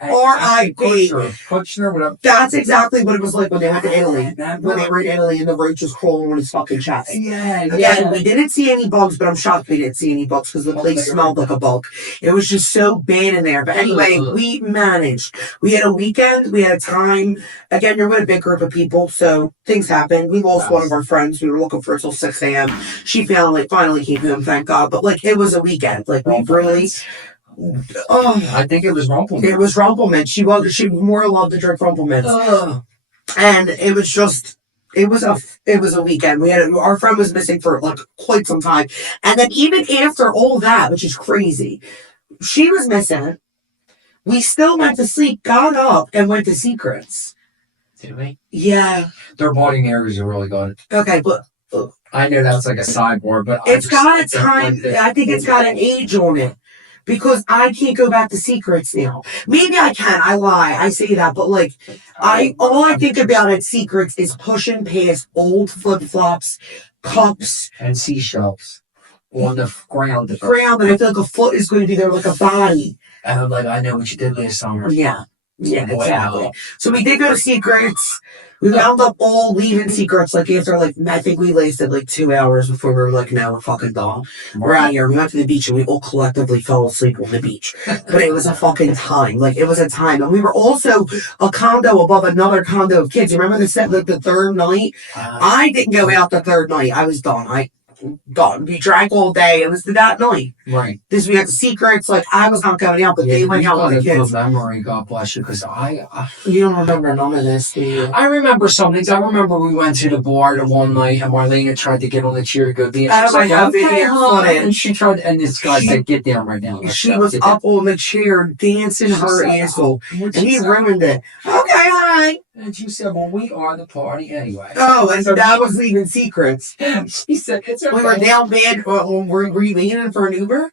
R.I.P. Kushner, whatever. That's exactly what it was like when they went to Italy. When they were in Italy and the roach was crawling on his fucking chest. Again, we didn't see any bugs, but I'm shocked we didn't see any bugs because the place smelled like a bug. It was just so bad in there. But anyway, we managed. We had a weekend. We had a time. Again, you're with a big group of people, so things happen. We lost one of our friends. We were looking for her till 6 a.m. She finally came home, thank God. But like, it was a weekend. Like, we really... I think it was Rumpelman. It was Rumpelman. She more loved to drink Rumpelman. And it was just, it was a weekend. Our friend was missing for like quite some time. And then even after all that, which is crazy, she was missing. We still went to sleep, got up, and went to Secrets. Did we? Yeah. Their boarding areas are really good. Okay, but I know that's like a sidebar, but it's got a time. I think it's got an age on it. Because I can't go back to Secrets now. Maybe I can. I lie. I say that. But like, all I think about at Secrets is pushing past old flip-flops, cups. And seashells on the ground. And I feel like a foot is going to be there like a body. And I'm like, I know what you did last summer. Yeah, exactly. Wow. So we did go to Secrets. We wound up all leaving Secrets, like, after, like, I think we lasted, like, 2 hours before we were like, no, we're fucking done. We're out of here. We went to the beach, and we all collectively fell asleep on the beach. But it was a fucking time. Like, it was a time. And we were also a condo above another condo of kids. You remember the third night? I didn't go out the third night. I was done. We drank all day. It was that night. Right. We had the Secrets. Like, I was not going out, but they went out with the kids. Memory, God bless you, because you don't remember none of this, do you? I remember some things. I remember we went to the bar the one night, and Marlena tried to get on the chair to go dance. I have video footage. And she tried, and this guy said, "Get down right now." She was up on the chair dancing her asshole, and he ruined it. Okay, hi. And she said, "Well, we are the party anyway." Oh, and that was leaving Secrets. She said, "It's okay." We were down bad. Were you waiting for an Uber Uber?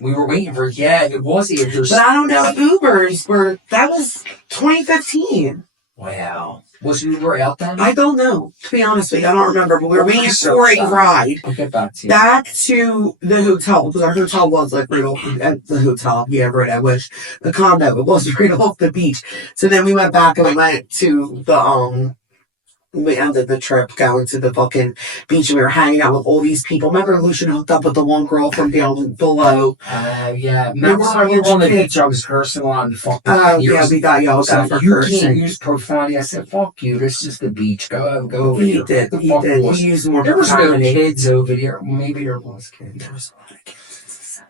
We were waiting for, yeah, it was either. But I don't know if Ubers were, that was 2015. Wow. Was Uber out then? I don't know, to be honest with you. I don't remember, but we were waiting for a ride I'll get back to you. back to the hotel, because our hotel was like right off at the hotel. Yeah, right, I wish. The condo, it was right off the beach. So then we went back and we went to the, we ended the trip going to the fucking beach and we were hanging out with all these people. Remember Lucian hooked up with the one girl from down below? Yeah. Remember when we were on the beach, I was cursing on the fucking yeah, we got yelled at for you cursing. can't use profanity. I said, fuck you, this is the beach. Go over He here. did. The He fuck did. was- He used more There was no profanity. kids over there. Maybe there was kids. There was a lot of kids.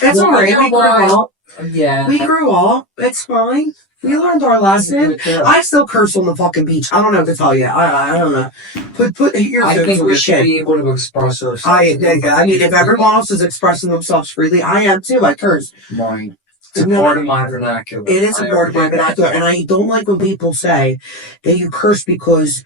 It's all right. there We grew was. up. Yeah. We grew up. It's fine. We learned our lesson. I still curse on the fucking beach. I don't know what to tell you. I don't know. Put your I food think for we your should shit. be able to express ourselves. I mean, if everyone else is expressing themselves freely, I am too. I curse. Right. It's a part of my vernacular. It is a part of my vernacular, and I don't like when people say that you curse because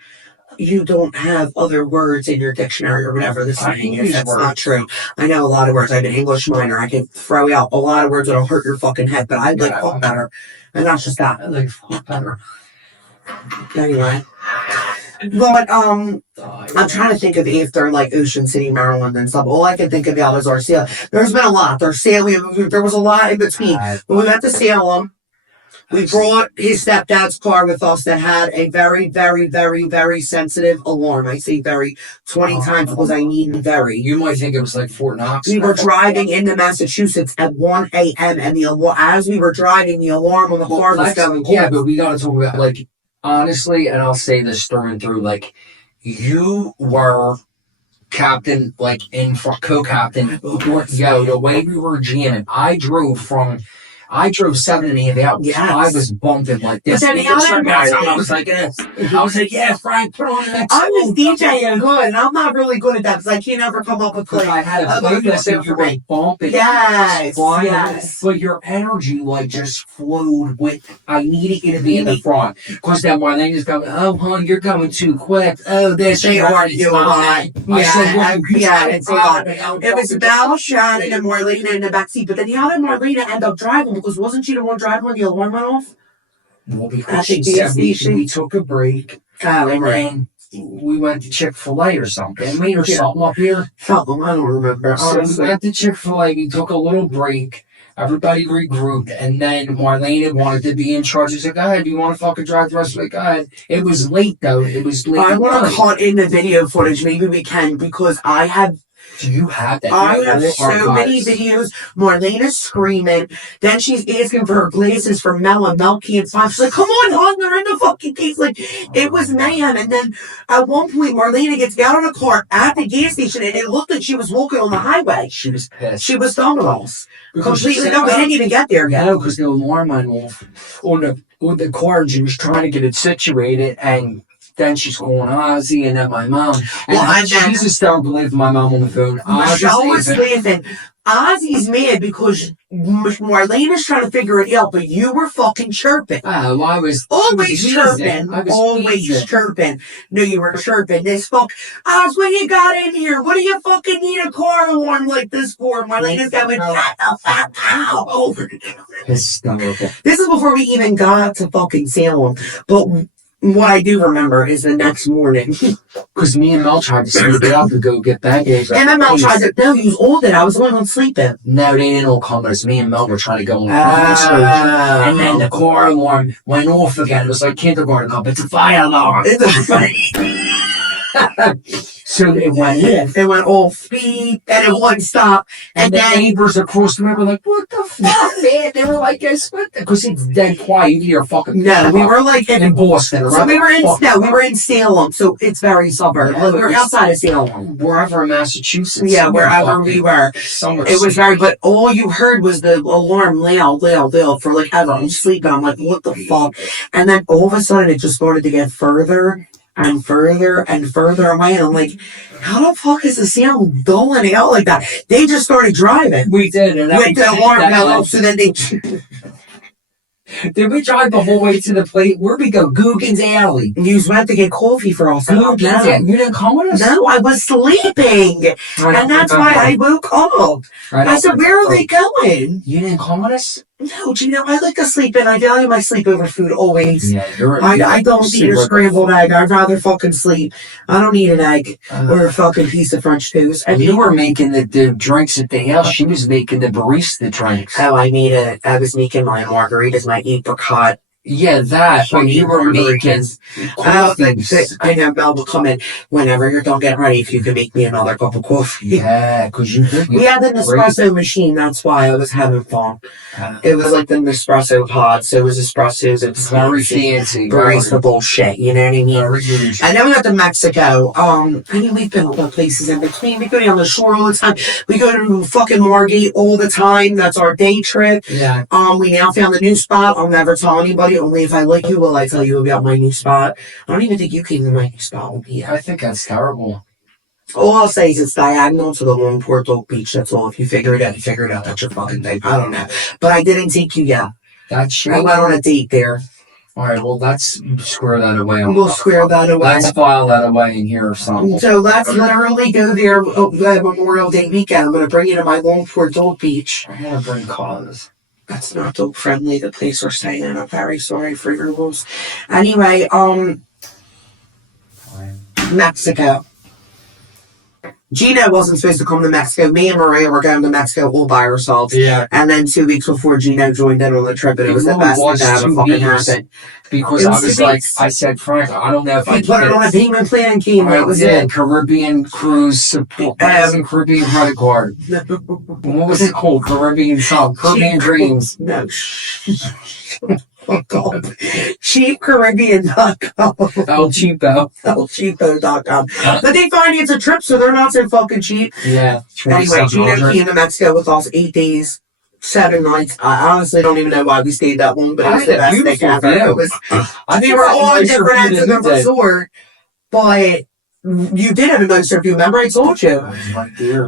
you don't have other words in your dictionary or whatever the saying is. That's not true. I know a lot of words. I'm an English minor. I can throw out a lot of words that'll hurt your fucking head, but I like fuck better. And that's just that. I like fuck better. Anyway. But I'm trying to think of after like Ocean City, Maryland and stuff. All I can think about is our Salem. There's been a lot. There was a lot in between. When we went to Salem, we brought his stepdad's car with us that had a very, very, very, very sensitive alarm. I say very 20 times because I mean very. You might think it was like Fort Knox. We were driving into Massachusetts at 1 a.m. and as we were driving, the alarm on the car was going. Yeah, but we gotta talk about, like, honestly, and I'll say this through and through, like, you were captain, like, co-captain. Yo, the way we were jamming, I drove 7.5 hours. Yes. I was bumping like this. But then I was like this. I was like, yeah, Frank, put on the next I was song. DJing good, and I'm not really good at that because I can't ever come up with Because I had a playlist and you were bumping. Yes, flying, yes. But your energy, like, just flowed with, I needed you to be in the front. Because then when they just go, oh, hon, you're coming too quick. Oh, this. They argue a lot. I said, it's a lot. It was Mel, Shannon, and Marlena in the backseat. But then how did Marlena end up driving? Because wasn't she the one driving when the alarm went off? Well, At because the she gas said station? we took a break. Oh, And right. then we went to Chick-fil-A or something. We or something up here. Something, I don't remember. So we Honestly. went to Chick-fil-A. We took a little break. Everybody regrouped. And then Marlena wanted to be in charge. I said, go ahead. Do you want to fucking drive the rest of the week? Go ahead. It was late, though. It was late. I want to cut in the video footage. Maybe we can because I have Do you have that? I have so many videos. Marlena's screaming. Then she's asking for her glasses for Mel, and Mel can't find. She's like, "Come on, hon, they're in the fucking case." Like it was mayhem. And then at one point, Marlena gets out of the car at the gas station, and it looked like she was walking on the highway. She was pissed. She was done with us completely. said, No, we didn't even get there yet. No, because the alarm went off on the car, and she was trying to get it situated, and then she's calling Ozzy, and then my mom. And Well, and then- she's hysterical with my mom on the phone. Michelle was laughing. Ozzy's mad because Marlena's trying to figure it out, but you were fucking chirping. Oh, I was Always chirping. I was Always teasing. chirping. No, you were chirping. This fuck. Oz, what you got in here? What do you fucking need a car alarm like this for? Marlena's going, shut the fuck out. Over. Hysterical. This is before we even got to fucking Salem. But what I do remember is the next morning. Because me and Mel tried to sleep it up to go get baggage. And then Mel tried to, no, you all did. I was the only one sleeping. No, they didn't all come, but it's me and Mel were trying to go on a excursion. And then the car alarm went off again. It was like kindergarten club. It's a fire alarm. So it went off. It went off, beep, and it wouldn't stop. And And the then, neighbors across the road were like, what the fuck, man? They were like, guess what? Because it's dead quiet here, fucking. no, we were like in Boston. So right? we were in Fuck. we were in Salem, so it's very suburb. Yeah, we were outside of Salem. Wherever in Massachusetts. Yeah, wherever we were. Somewhere. It was very, but all you heard was the alarm loud for like ever. I'm sleeping. I'm like, what the fuck? And then all of a sudden it just started to get further and further and further away. And I'm like, how the fuck is the Salem doling out like that? They just started driving. We did. And With the alarm bell off, so then they... Did we drive the whole way to the plate? Where'd we go? Guggen's Alley. You went to get coffee for us. Guggen's Alley. You didn't come with us? No, I was sleeping. And that's why I woke up. I said, where are they going? You didn't come with us? No, Gino, I like to sleep in. I value my sleepover food always. Yeah, I don't eat a scrambled egg. I'd rather fucking sleep. I don't eat an egg or a fucking piece of French toast. And you were making the drinks at the house. She was making the barista drinks. Oh, I was making my margaritas, my apricot. Yeah, that. But you were making coffees. I know Mel will come in whenever you're done getting ready if you can make me another cup of coffee. Yeah, because you did. We had the Nespresso machine, that's why I was having fun. It was like the Nespresso pod, so it was espressos. It was very fancy. Barista bullshit, you know what I mean? And then we got to Mexico. I mean, we've been other places in between. We go down the shore all the time. We go to fucking Margate all the time. That's our day trip. Yeah. We now found a new spot. I'll never tell anybody. Only if I like you will I tell you about my new spot. I don't even think you came to my new spot with me. I think that's terrible. All I'll say is it's diagonal to the Long Portal Beach. That's all. If you figure it out, you figure it out. That's your fucking thing. I don't know. But I didn't take you yet. That's true. I went on a date there. All right, well, let's square that away. We'll square that away. Let's file that away in here or something. So let's literally go there Memorial Day weekend. I'm going to bring you to my Long Portal Beach. I'm going to bring cause. That's not dog friendly, the place we're staying in. I'm very sorry for your rules. Anyway, Mexico. Gino wasn't supposed to come to Mexico. Me and Maria were going to Mexico all by ourselves. Yeah. And then 2 weeks before Gino joined in on the trip, and it was the best thing that ever fucking happened. Because I was like, I said, Frank, I don't know if I can put it on a payment plan, Keem. That was it. Caribbean cruise support, Caribbean credit card. What was it called? Caribbean something. Caribbean Dreams. No. Fuck off. CheapCaribbean.com. El Cheapo. ElCheapo.com. But they finance a trip, so they're not so fucking cheap. Yeah. Anyway, Gino came to Mexico with us 8 days, 7 nights. I honestly don't even know why we stayed that long, but it was the best thing ever. It was, we were all in different ends of the resort, but you did have a nice review. Remember, I told you.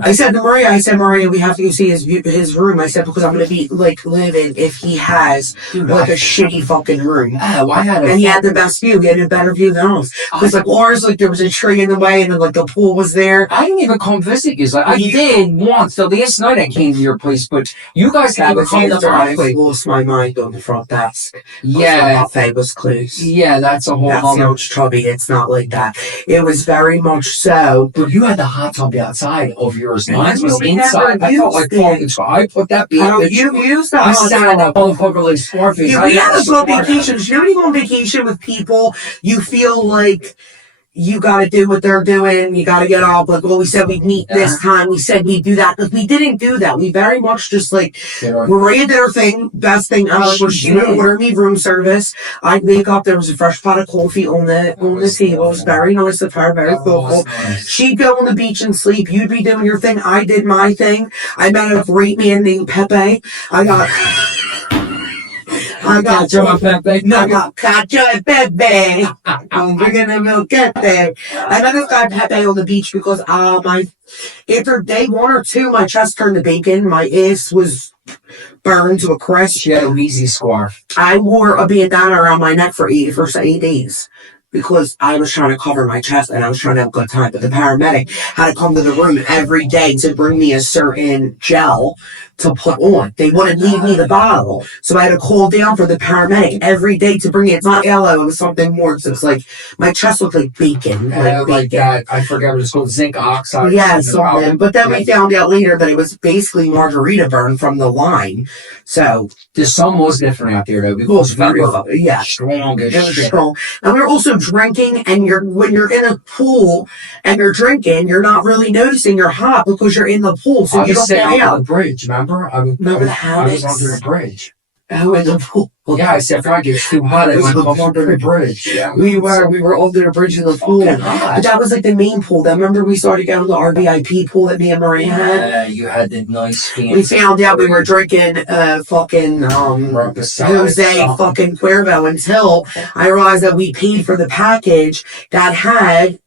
I said to Maria, we have to go see his room. I said, because I'm going to be like living if he has like a shitty fucking room. Oh, I had and he had the best view. He had a better view than ours. Because like ours, like there was a tree in the way, and then like the pool was there. I didn't even come visit you. Like, I did once. The last night I came to your place, but you guys had to come to my place. I lost my mind on the front desk. Yeah, the buffet was closed. Yeah, that's a whole. That sounds chubby. It's not like that. It was very much so. But you had the hot tub outside of yours. Mine was we inside. I felt like fucking. I put that. You used that. I sat up on the like Scarface. We had to go on vacations. You know, when you go on vacation with people, you feel like you got to do what they're doing. You got to get up. Like, well, we said we'd meet this time. We said we'd do that. Like, we didn't do that. We very much just like, Maria did her thing. Best thing ever. She would order me room service. I'd wake up. There was a fresh pot of coffee on the table. It was very nice of her. Very thoughtful. Nice. She'd go on the beach and sleep. You'd be doing your thing. I did my thing. I met a great man named Pepe. I got Cacho and Pepe. We're gonna get there. I met this guy Pepe on the beach because after day 1 or 2, my chest turned to bacon. My ass was burned to a crisp. She had a wheezy scarf. I wore a bandana around my neck for 8 days. Because I was trying to cover my chest and I was trying to have a good time. But the paramedic had to come to the room every day to bring me a certain gel to put on. They wouldn't leave me the bottle. So I had to call down for the paramedic every day to bring it. It's not yellow, it was something more. So it's like, my chest looked like bacon. Like that. I forget what it's called. Zinc oxide. Yeah, something. But then we found out later that it was basically margarita burn from the lime. So. The sun was different out there though. Because very strong as shit. It was strong. And we were also drinking, and when you're in a pool and you're drinking, you're not really noticing you're hot because you're in the pool. So you don't get out. On the bridge, remember? I was under the bridge. Oh, in the pool. Yeah, I said, Frank, it's too hot. I went under the bridge. Yeah, we were under the bridge in the pool. But that was like the main pool. Then remember we started going to the RVIP pool that me and Maria had? Yeah, you had the nice fancy. We found out we were drinking fucking Jose fucking Cuervo until I realized that we paid for the package that had,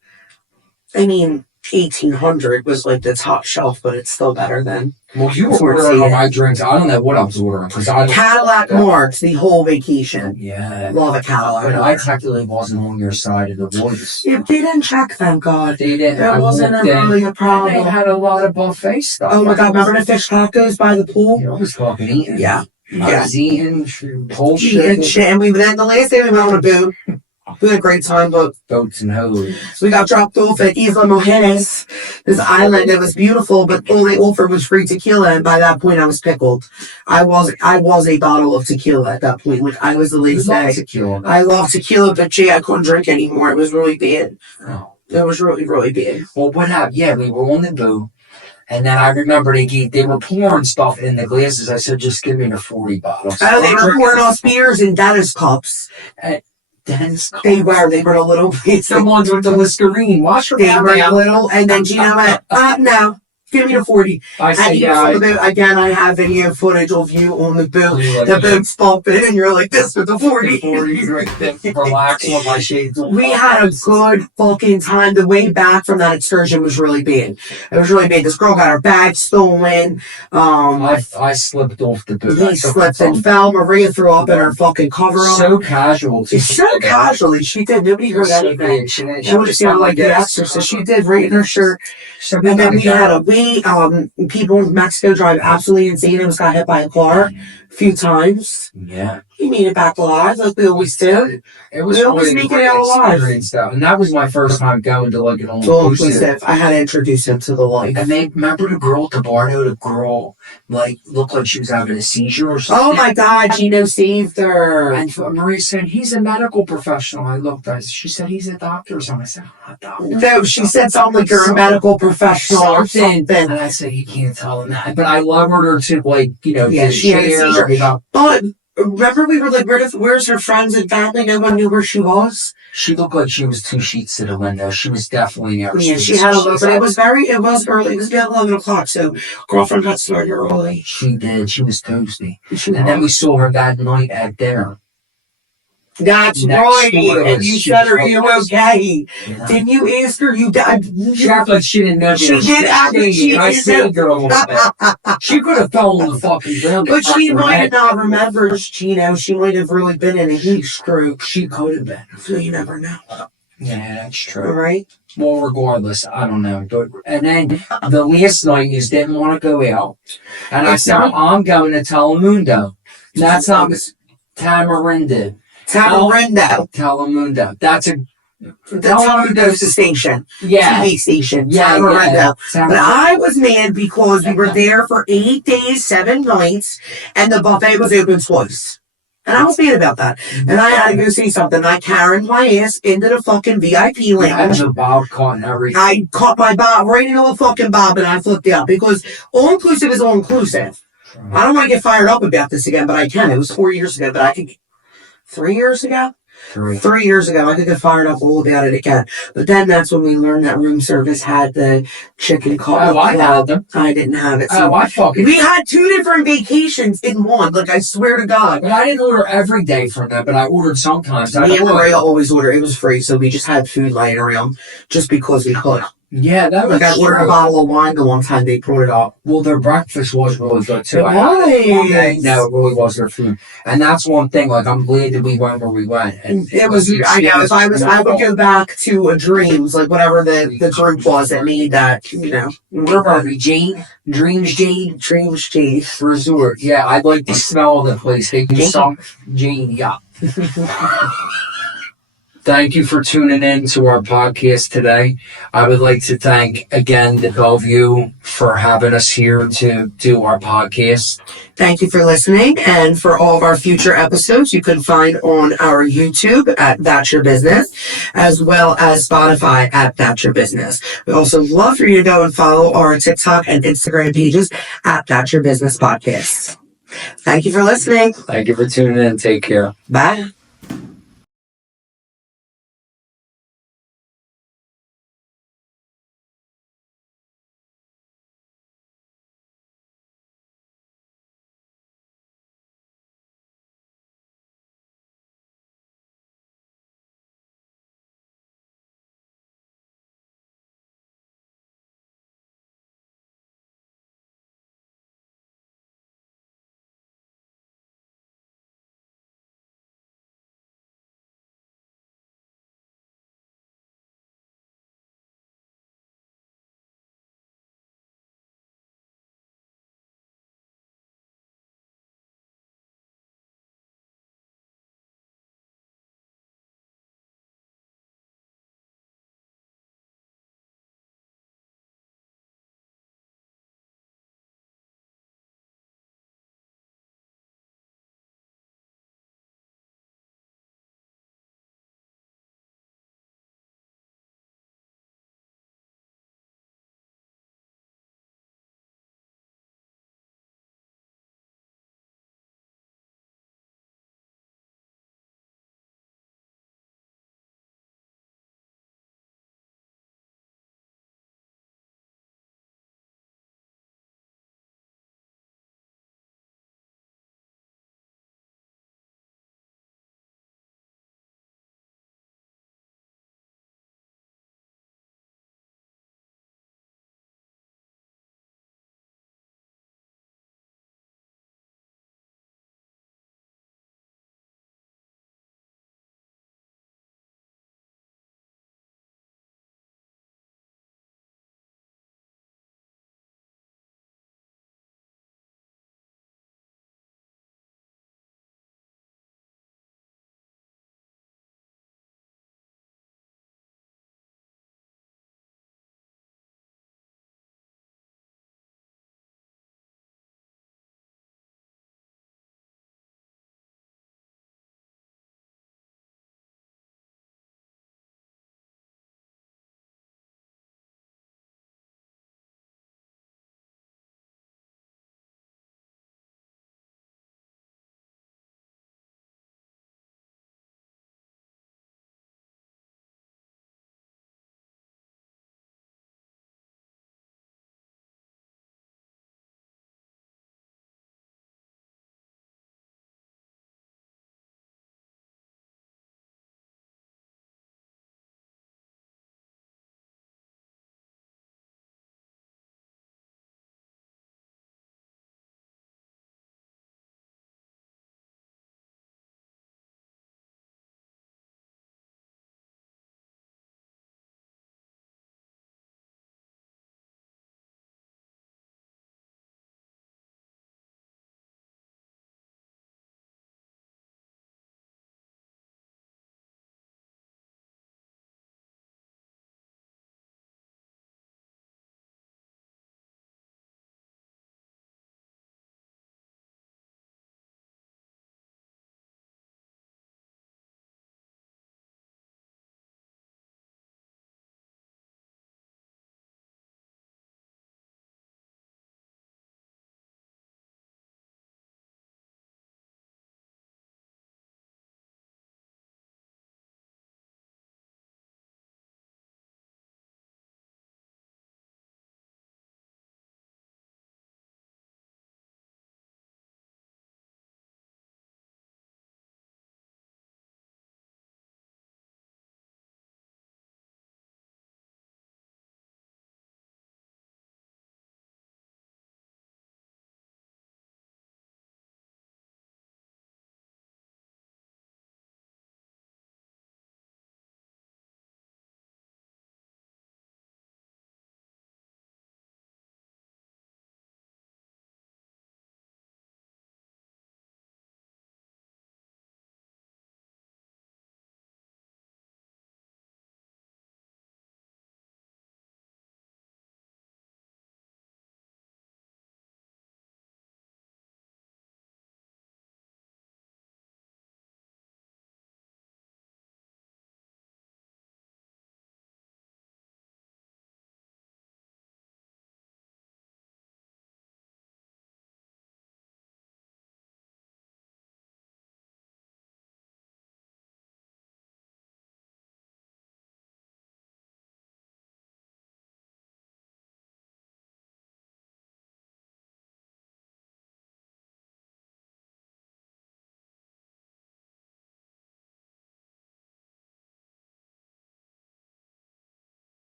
1800 was like the top shelf, but it's still better than Well, you were ordering all my drinks. I don't know what I was ordering because I Cadillac Marks the whole vacation. Yeah. Love a Cadillac. But I technically wasn't on your side of the woods. Yeah, they didn't check, thank God. They didn't. That I wasn't walked in, really a problem. and they had a lot of buffet stuff. Oh my God, remember the fish tacos by the pool? I was fucking eating. Yeah. I was eating whole Eating shit. And then the last day we went on a boat. We had a great time, but boats and hose. we got dropped off at Isla Mujeres, this island. It was beautiful, but all they offered was free tequila, and by that point I was pickled. I was a bottle of tequila at that point. Like I was the lady say. Tequila. I love tequila, but gee, I couldn't drink anymore. It was really bad. Oh. It was really, really bad. Well, what happened? Yeah, we were on the boat, and then I remember they were pouring stuff in the glasses. I said, just give me the 40 bottles. Oh, they were pouring us beers in Dennis cups. They were a little bit. The ones with the Listerine. Wash your They were a mouth. little, and then Gino went, no, give me the 40. I said, And he was on the boat. Again, I have video footage of you on the boat. The boat's bumping, and you're like this with the 40. 40 right there. Relax on my shades. We had a good fucking time. The way back from that excursion was really bad. It was really bad. This girl got her bag stolen. I slipped off the boat. He slipped and fell. Maria threw up in her fucking cover up. So casual. So casually. She did. Nobody heard anything. She would have sounded like the Exorcist. She did, right in her shirt. And then we had people in Mexico drive absolutely insane. Almost got hit by a car a few times. Yeah. He made it back alive like we always do. It was We always make it out alive. And that was my first time going to like an All all-inclusive. inclusive. I had to introduce him to the life. And they remember the girl at the bar though, the girl like looked like she was having a seizure or something. Oh my God, Gino saved her. And Maria said, he's a medical professional. I looked, she said, he's a doctor or something. I said, I'm a doctor. No, she said something like you're a medical professional or something. And I said, you can't tell him that. But I lowered her to like, Yeah, she had a seizure. You know. But remember we were like, where's her friends and family? No one knew where she was. She looked like she was 2 sheets to the window. She was definitely never. Yeah, she had a look, but it was early. It was about 11 o'clock, so girlfriend got started early. She did. She was toasty. And then we saw her that night at dinner. That's Next right. door And was- you she said, was are you okay? Yeah. Didn't you ask her? You died. She acted like she didn't know. She did act like she I didn't see know. the girl. She could have fell on the fucking ground. But she might have not remembered, Gino. She might have really been in a heat stroke. She could have been. So you never know. Yeah, that's All true. right. Well, regardless, I don't know. But, and then the last night, you didn't want to go out. And I said, I'm going to Telemundo. That's not Tamarindo. Telemundo. That's a... The Telemundo's the station. Yeah. TV station. Yeah, Tamarindo. yeah. But I was mad because we were there for 8 days, 7 nights, and the buffet was open twice. And I was mad about that. And I had to go see something. I carried my ass into the fucking VIP I had lounge. the bob caught and everything. I caught my bob right into a fucking bob and I flipped out because all inclusive is all inclusive. I don't want to get fired up about this again, but I can. It was 4 years ago, but I could. 3 years ago? 3 years ago, I could get fired up all about it again. But then that's when we learned that room service had the chicken cutlet. Oh, I had them. I didn't have it. Oh, I fucking... We had 2 different vacations in one. Like, I swear to God. But I didn't order every day from them, but I ordered sometimes. Me and Maria always order. It was free, so we just had food laying around just because we could. Yeah, that was Like, I ordered a true. bottle of wine the one time they brought it up. Well, their breakfast was really good too. It was. No, it really was their food, and that's one thing. Like, I'm glad that we went where we went. And It was, I know, if I would go back to a Dreams, like whatever the group was that made that, you know. Where were we? Dreams Jade Resort. Yeah, I like the smell of the place. They do some Jade. Yeah. Thank you for tuning in to our podcast today. I would like to thank again the Bellevue for having us here to do our podcast. Thank you for listening, and for all of our future episodes, you can find on our YouTube at That's Your Business, as well as Spotify at That's Your Business. We also love for you to go and follow our TikTok and Instagram pages at That's Your Business Podcast. Thank you for listening. Thank you for tuning in. Take care. Bye.